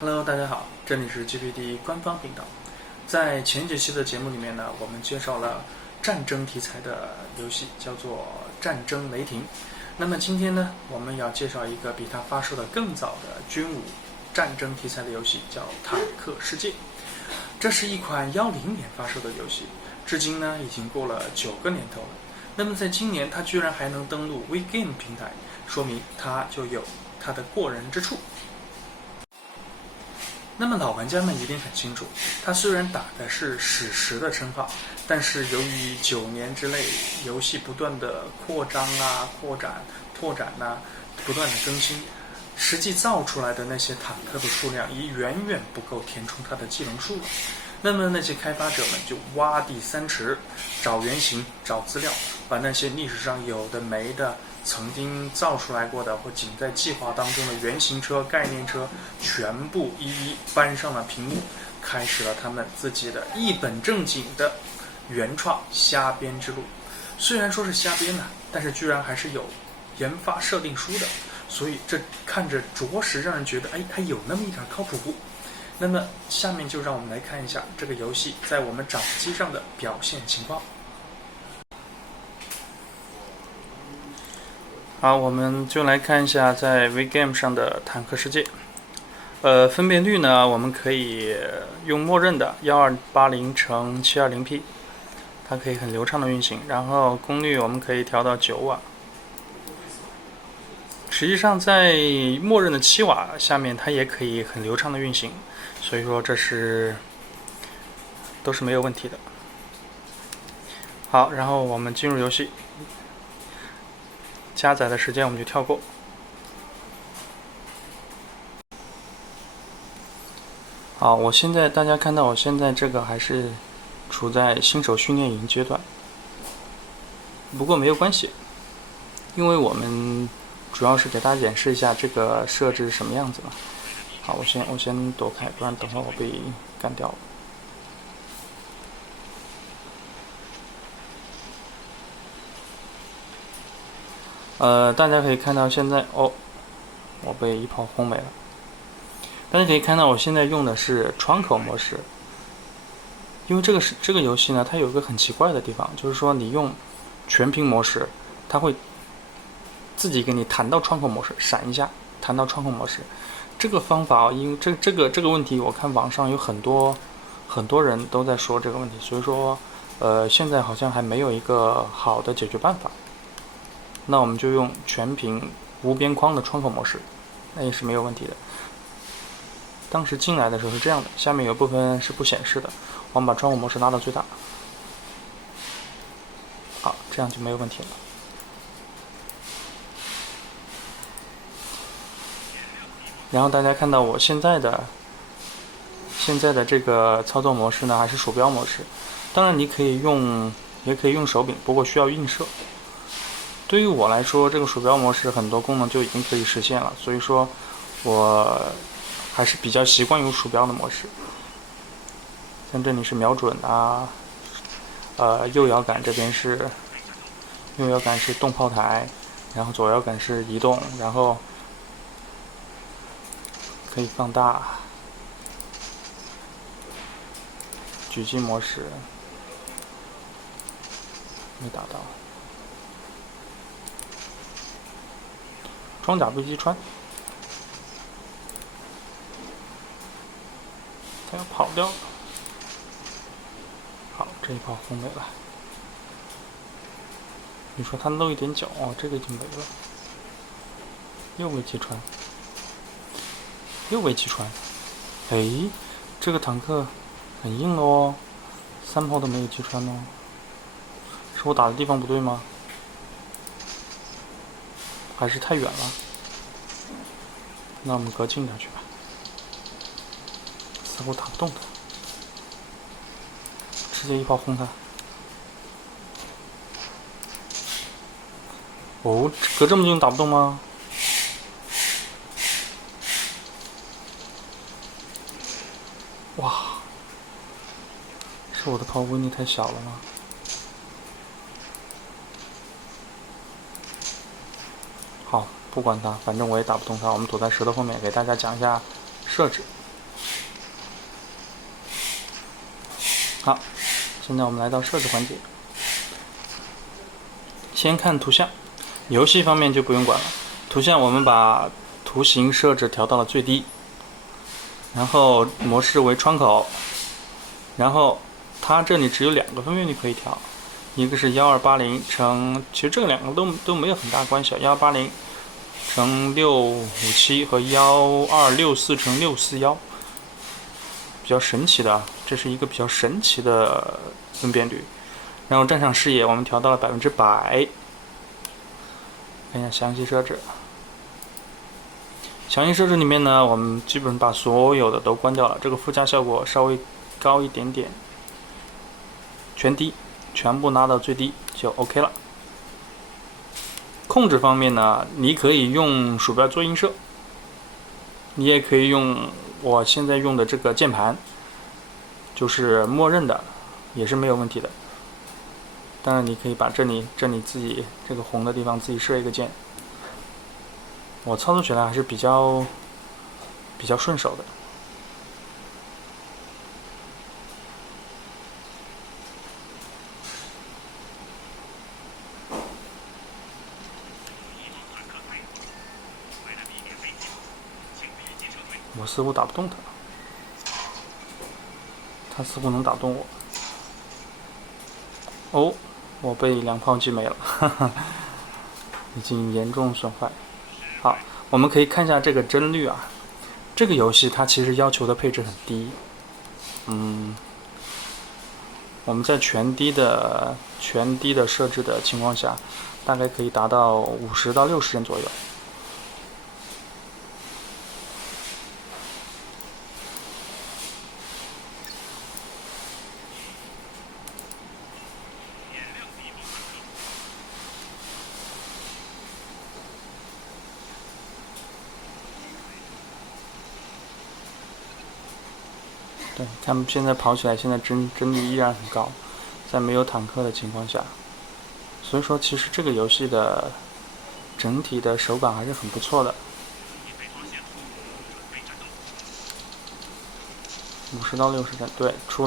Hello，大家好，这里是 GPD 官方频道。在前几期的节目里面呢，我们介绍了战争题材的游戏，叫做《战争雷霆》。那么今天呢，我们要介绍一个比它发售的更早的军武战争题材的游戏，叫《坦克世界》。这是一款10年发售的游戏，至今呢已经过了9个年头了。那么在今年，它居然还能登陆 WeGame 平台，说明它就有它的过人之处。那么老玩家们一定很清楚，它虽然打的是史实的称号，但是由于9年之内游戏不断的扩张啊、拓展啊，不断的更新，实际造出来的那些坦克的数量已远远不够填充它的技能数了。那么那些开发者们就挖地三尺，找原型、找资料，把那些历史上有的没的曾经造出来过的或仅在计划当中的原型车、概念车，全部一一搬上了屏幕，开始了他们自己的一本正经的原创瞎编之路。虽然说是瞎编但是居然还是有研发设定书的，所以这看着着实让人觉得还有那么一点靠谱。那么下面就让我们来看一下这个游戏在我们掌机上的表现情况。好，我们就来看一下在 WeGame 上的坦克世界。分辨率呢，我们可以用默认的1280×720P， 它可以很流畅的运行。然后功率我们可以调到9瓦。实际上在默认的7瓦下面，它也可以很流畅的运行，所以说这是都是没有问题的。好，然后我们进入游戏。加载的时间我们就跳过。好，大家看到我现在这个还是处在新手训练营阶段，不过没有关系，因为我们主要是给大家演示一下这个设置是什么样子嘛。好，我先躲开，不然等会我被干掉了。大家可以看到现在我被一炮轰没了。大家可以看到我现在用的是窗口模式，因为这个游戏呢，它有一个很奇怪的地方，就是说你用全屏模式，它会自己给你弹到窗口模式，闪一下弹到窗口模式。这个方法，因为这个问题，我看网上有很多人都在说这个问题，所以说现在好像还没有一个好的解决办法。那我们就用全屏无边框的窗口模式，那也是没有问题的。当时进来的时候是这样的，下面有部分是不显示的，我们把窗口模式拉到最大，好，这样就没有问题了。然后大家看到我现在的这个操作模式呢，还是鼠标模式。当然你也可以用手柄，不过需要映射。对于我来说，这个鼠标模式很多功能就已经可以实现了，所以说我还是比较习惯用鼠标的模式。像这里是瞄准啊，右摇杆这边是动炮台，然后左摇杆是移动，然后可以放大，狙击模式没打到，装甲被击穿，他要跑掉了。好，这一炮轰没了。你说他漏一点脚这个已经没了。又被击穿，这个坦克很硬哦，3炮都没有击穿哦。是我打的地方不对吗？还是太远了？那我们隔近点去吧，似乎打不动他，直接一炮轰他。隔这么近打不动吗？哇，是我的炮威力太小了吗？好，不管它，反正我也打不动它。我们躲在石头后面，给大家讲一下设置。好，现在我们来到设置环节，先看图像。游戏方面就不用管了，图像我们把图形设置调到了最低，然后模式为窗口，然后它这里只有2个分辨率可以调，一个是1280乘，其实这两个都没有很大关系，1280乘657和1264乘641，比较神奇的，这是一个比较神奇的分辨率。然后战场视野我们调到了100%，看一下详细设置。详细设置里面呢，我们基本把所有的都关掉了，这个附加效果稍微高一点点，全低，全部拉到最低就 OK 了。控制方面呢，你可以用鼠标做映射，你也可以用我现在用的这个键盘，就是默认的，也是没有问题的。当然，你可以把这里自己这个红的地方自己设一个键，我操作起来还是比较顺手的。我似乎打不动他，他似乎能打动我。哦，我被2炮击没了，哈哈，已经严重损坏。好，我们可以看一下这个帧率啊。这个游戏它其实要求的配置很低，我们在全低的设置的情况下，大概可以达到50到60帧左右。对，他们现在跑起来，现在帧率依然很高，在没有坦克的情况下，所以说其实这个游戏的整体的手感还是很不错的。50到60帧，对，出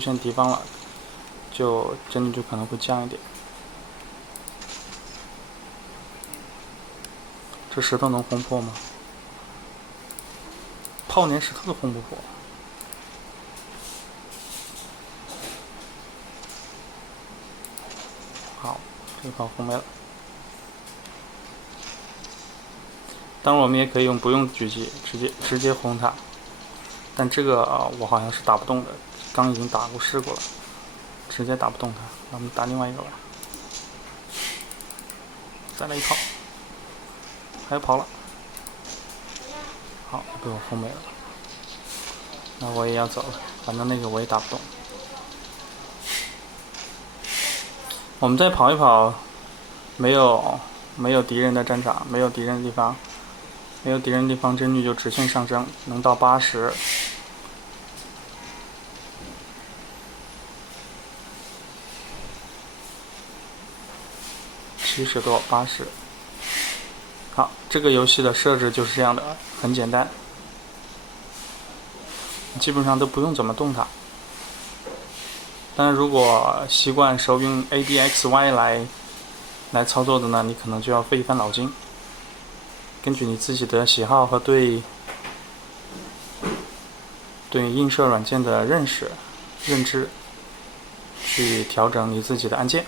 现敌方了，就帧率就可能会降一点。这石头能轰破吗？炮连石头都轰不破。好，这炮轰没了。当然，我们也可以不用狙击，直接轰它。但这个我好像是打不动的，刚已经试过了，直接打不动它。那我们打另外一个吧，再来一炮，还要跑了。好，被我轰没了。那我也要走了，反正那个我也打不动。我们再跑一跑，没有敌人的战场，没有敌人的地方，帧率就直线上升，能到80。70多80。好，这个游戏的设置就是这样的，很简单，基本上都不用怎么动它。但是如果习惯手用 ADXY 来操作的呢，你可能就要费一番脑筋，根据你自己的喜好和对映射软件的认知，去调整你自己的按键。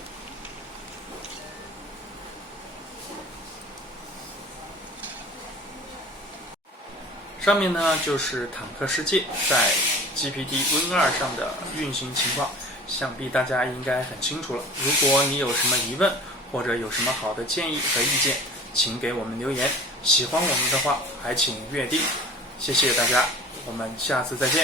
上面呢就是坦克世界在 GPD Win2 上的运行情况，想必大家应该很清楚了。如果你有什么疑问或者有什么好的建议和意见，请给我们留言。喜欢我们的话，还请阅订。谢谢大家，我们下次再见。